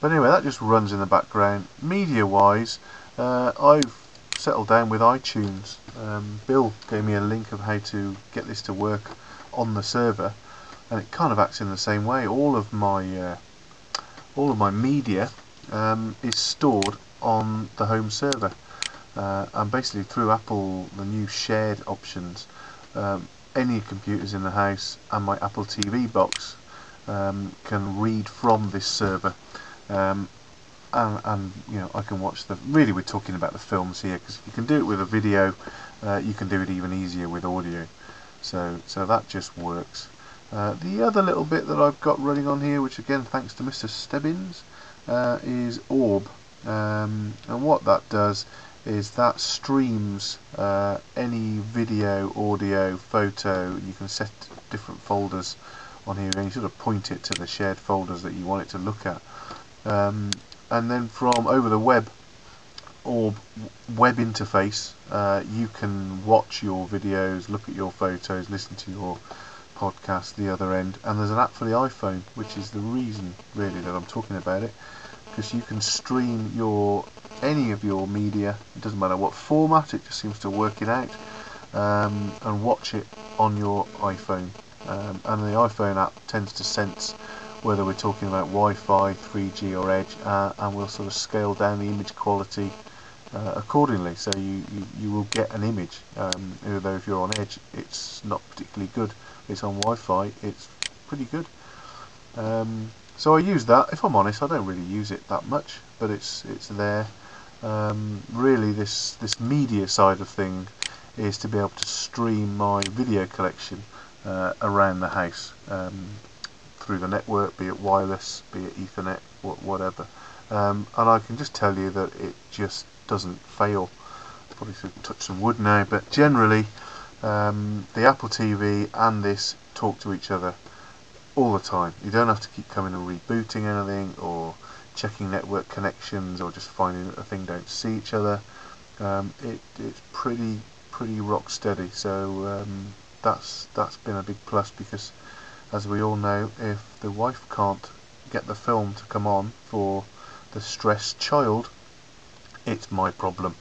But anyway, that just runs in the background. Media wise, I've settled down with iTunes. Bill gave me a link of how to get this to work on the server, and it kind of acts in the same way. All of my media is stored on the home server, and basically through Apple, the new shared options, any computers in the house and my Apple TV box can read from this server, and you know, I can watch the. Really, we're talking about the films here, because you can do it with a video. You can do it even easier with audio. So that just works. The other little bit that I've got running on here, which again thanks to Mr. Stebbins, is Orb, and what that does is that streams any video, audio, photo. You can set different folders on here, and you sort of point it to the shared folders that you want it to look at, and then from over the web or web interface, you can watch your videos, look at your photos, listen to your podcast the other end. And there's an app for the iPhone, which is the reason really that I'm talking about it, because you can stream any of your media. It doesn't matter what format, it just seems to work it out, and watch it on your iPhone. And the iPhone app tends to sense whether we're talking about Wi-Fi, 3G or Edge, and will sort of scale down the image quality accordingly. So you will get an image, although if you're on Edge it's not particularly good. It's on Wi-Fi, it's pretty good. So I use that. If I'm honest, I don't really use it that much, but it's there. Really, this media side of thing is to be able to stream my video collection around the house, through the network, be it wireless, be it Ethernet, whatever. And I can just tell you that it just doesn't fail. Probably should touch some wood now, but generally the Apple TV and this talk to each other all the time. You don't have to keep coming and rebooting anything, or checking network connections, or just finding that the thing don't see each other. It's pretty rock steady. So that's been a big plus, because as we all know, if the wife can't get the film to come on for the stressed child, it's my problem.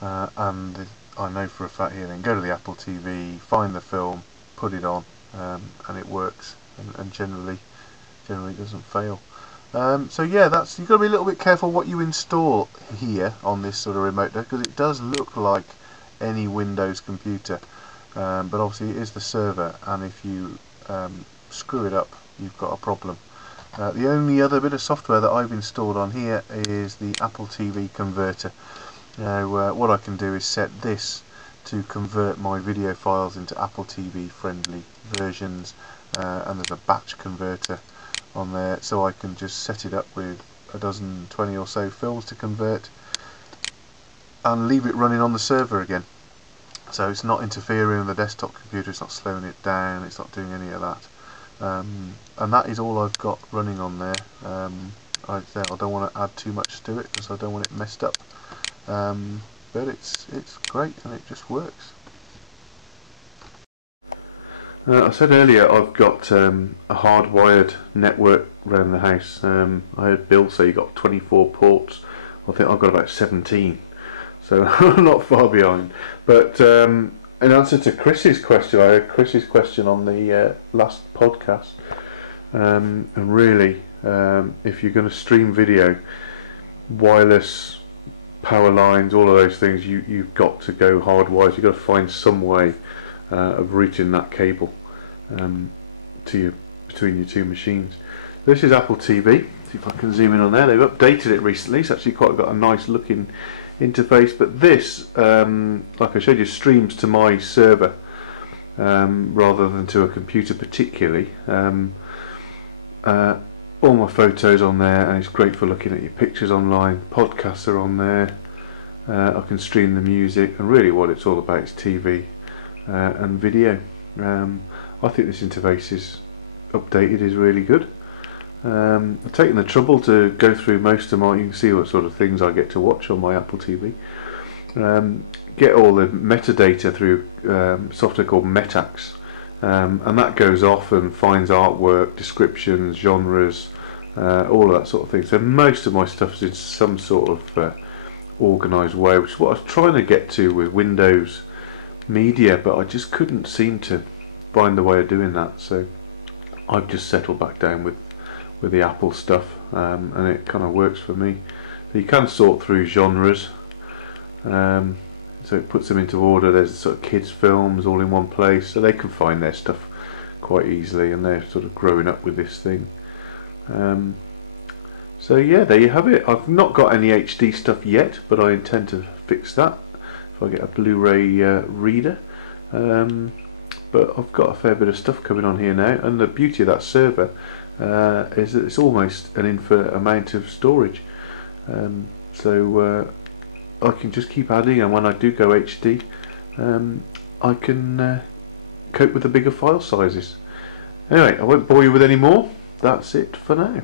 And I know for a fact here, then go to the Apple TV, find the film, put it on, and it works, and generally doesn't fail. So yeah, you've got to be a little bit careful what you install here on this sort of remote, because it does look like any Windows computer, but obviously it is the server, and if you screw it up, you've got a problem. The only other bit of software that I've installed on here is the Apple TV converter. Now what I can do is set this to convert my video files into Apple TV friendly versions, and there's a batch converter on there, so I can just set it up with a dozen, 20 or so films to convert, and leave it running on the server again. So it's not interfering with the desktop computer, it's not slowing it down, it's not doing any of that. And that is all I've got running on there. I don't want to add too much to it, because I don't want it messed up. But it's great, and it just works. I said earlier I've got a hardwired network around the house. I heard Bill say you got 24 ports. I think I've got about 17, so I'm not far behind. But in answer to Chris's question, I heard Chris's question on the last podcast, and really, if you're going to stream video, wireless, power lines, all of those things, you've got to go hardwired. You've got to find some way of routing that cable between your two machines. This is Apple TV. See if I can zoom in on there. They've updated it recently. It's actually quite got a nice looking interface. But this, like I showed you, streams to my server rather than to a computer particularly. All my photos on there, and it's great for looking at your pictures online. Podcasts are on there. I can stream the music, and really what it's all about is TV and video. I think this interface is updated, is really good. I've taken the trouble to go through most of my, you can see what sort of things I get to watch on my Apple TV. Get all the metadata through software called Metax, and that goes off and finds artwork, descriptions, genres, all of that sort of thing. So most of my stuff is in some sort of organised way, which is what I was trying to get to with Windows Media, but I just couldn't seem to find the way of doing that. So I've just settled back down with the Apple stuff, and it kind of works for me. So you can sort through genres, so it puts them into order. There's sort of kids films all in one place, so they can find their stuff quite easily, and they're sort of growing up with this thing. So yeah, there you have it. I've not got any HD stuff yet, but I intend to fix that if I get a Blu-ray reader. But I've got a fair bit of stuff coming on here now, and the beauty of that server is that it's almost an infinite amount of storage. So I can just keep adding, and when I do go HD, I can cope with the bigger file sizes. Anyway, I won't bore you with any more. That's it for now.